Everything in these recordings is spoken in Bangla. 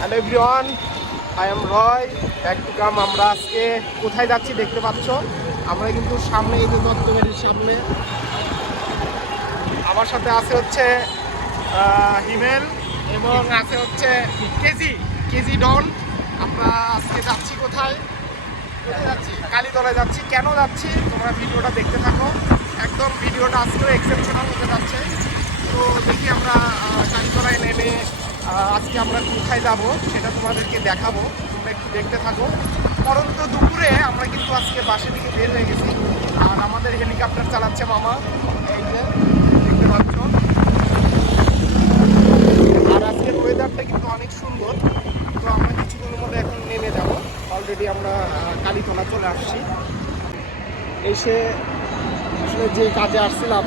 Hello everyone, I am Roy, back to come. আমরা আজকে কোথায় যাচ্ছি দেখতে পাচ্ছ। আমরা কিন্তু সামনে এই যে দত্তবাড়ির সামনে আমার সাথে আছে হচ্ছে হিমেল এবং আছে হচ্ছে কেজি ডন। আমরা আজকে যাচ্ছি কোথায় যাচ্ছি? কালীতলায় যাচ্ছি। কেন যাচ্ছি তোমরা ভিডিওটা দেখতে থাকো, একদম ভিডিওটা আজকে এক্সেপশনাল হতে যাচ্ছে। তো দেখি আমরা কালীতলায় নেমে আজকে আমরা কোথায় যাব সেটা তোমাদেরকে দেখাবো, তোমরা একটু দেখতে থাকো। পরন্ত দুপুরে আমরা কিন্তু আজকে বাসা থেকে বের হয়ে গেছি, আর আমাদের হেলিকপ্টার চালাচ্ছে মামা, এই যে দেখতে পাচ্ছ। আর আজকের ওয়েদারটা কিন্তু অনেক সুন্দর। তো আমরা কিছুক্ষণের মধ্যে এখন নেমে যাব। অলরেডি আমরা কালীতলা চলে আসছি। এসে আসলে যে কাজে আসছিলাম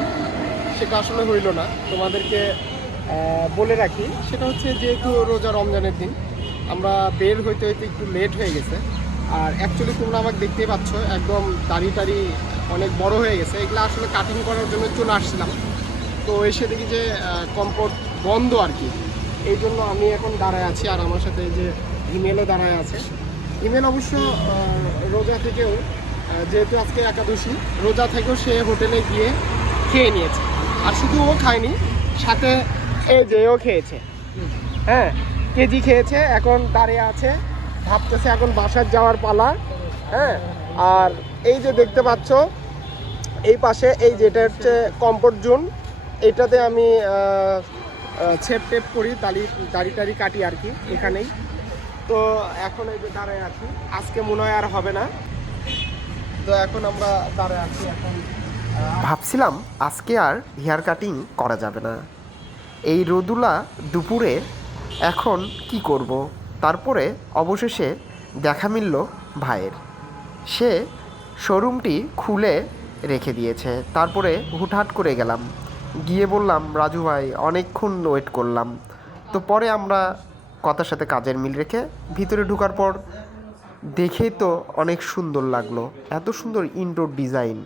সেটা আসলে হইল না। তোমাদেরকে বলে রাখি, সেটা হচ্ছে যেহেতু রোজা রমজানের দিন, আমরা বের হইতে হইতে একটু লেট হয়ে গেছে। আর অ্যাকচুয়ালি তোমরা আমাকে দেখতেই পাচ্ছ, একদম দাড়ি টাড়ি অনেক বড় হয়ে গেছে। এগুলো আসলে কাটিং করার জন্য চলে আসছিলাম। তো এসে দেখি যে কম্পোর্ট বন্ধ আর কি, এই জন্য আমি এখন দাঁড়ায় আছি। আর আমার সাথে যে ইমেলও দাঁড়ায় আছে। ইমেল অবশ্য রোজা থেকেও, যেহেতু আজকে একাদশী, রোজা থেকেও সে হোটেলে গিয়ে খেয়ে নিয়েছে। আর শুধু ও খায়নি, সাথে এই যে ও খেয়েছে। হ্যাঁ, কেজি খেয়েছে, এখন দাঁড়িয়ে আছে, ভাবতেছে এখন বাসার যাওয়ার পালা। হ্যাঁ, আর এই যে দেখতে পাচ্ছ এই পাশে, এই যেটা হচ্ছে কমফোর্ট জোন, এটাতে আমি ছেপ টেপ করি, দাড়ি টাড়ি কাটি আর কি এখানেই। তো এখন এই যে দাঁড়ায় আছি, আজকে মনে হয় আর হবে না। তো এখন আমরা দাঁড়ায় আছি। এখন ভাবছিলাম আজকে আর হেয়ার কাটিং করা যাবে না, এই রোদুলা দুপুরে এখন কি করব। তারপরে অবশেষে দেখা মিলল ভাইয়ের, সে শোরুমটি খুলে রেখে দিয়েছে। তারপরে হুটহাট করে গেলাম, গিয়ে বললাম রাজু ভাই অনেকক্ষণ ওয়েট করলাম। তো পরে আমরা কথার সাথে কাজের মিল রেখে ভিতরে ঢোকার পর দেখেই তো অনেক সুন্দর লাগলো, এত সুন্দর indoor design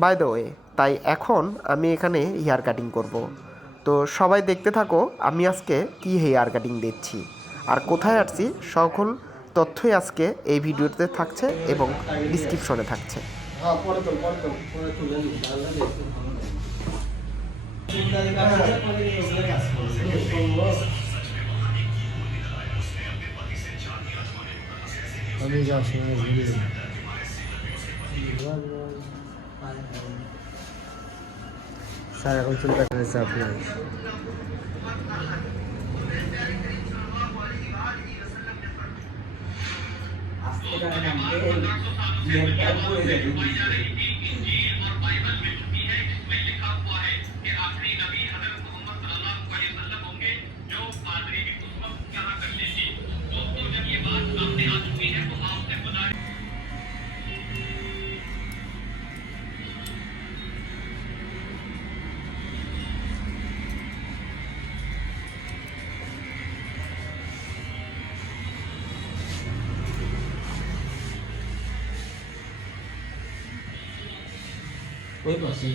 by the way. তাই এখন আমি এখানে হেয়ার কাটিং করব। তো সবাই দেখতে থাকো আমি আজকে কি হেয়ার কাটিং দিচ্ছি আর কোথায় আসছি, সকল তথ্যই আজকে এই ভিডিওতে থাকছে এবং ডিসক্রিপশনে থাকছে। স্যার এখন চুল কাটা হয়েছে আপনার? ওই পাশে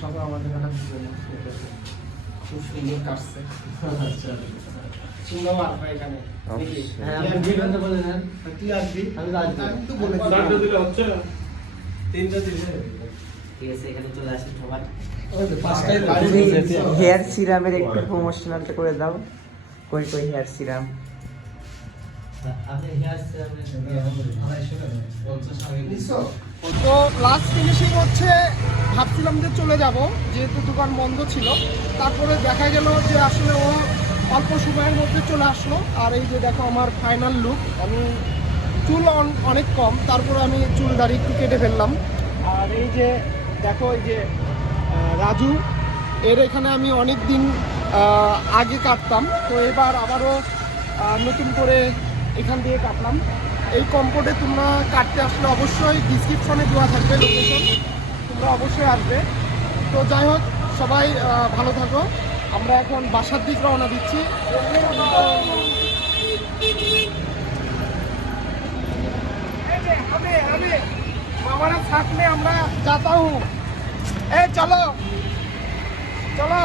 সবাই আমাদের খুব সুন্দর কাটছে। সুন্দর মারবা এখানে। হ্যাঁ, আপনি দিবেন বলেন। তুই আসবি, আমি আসবো। আমি তো বলেছি চারটা দিলে হচ্ছে না। তিনটা দিলে ঠিক আছে, এখানে চলে আসেন সবাই। তুমি হেয়ার সিরামের একটু প্রমোশনালটা করে দাও। কই কই হেয়ার সিরাম? আপনি হেয়ার তো লাস্ট ফিনিশিং হচ্ছে, ভাবছিলাম যে চলে যাব যেহেতু দোকান বন্ধ ছিল। তারপরে দেখা গেল যে আসলে ও অল্প সময়ের মধ্যে চলে আসলো। আর এই যে দেখো আমার ফাইনাল লুক, আমি চুল অনেক কম, তারপরে আমি চুল দাড়ি একটু কেটে ফেললাম। আর এই যে দেখো, এই যে রাজু, এর এখানে আমি অনেক দিন আগে কাটতাম, তো এবার আবারও নতুন করে এখান দিয়ে কাটলাম। এই কম্পোর্টে তোমরা কাটতে আসলে অবশ্যই ডিসক্রিপশনে দেওয়া থাকবে লোকেশন, তোমরা অবশ্যই আসবে। তো যাই হোক, সবাই ভালো থাকো। আমরা এখন বাসার দিক রওনা দিচ্ছি। साथ में हमरा जाता हूँ ए चलो चलो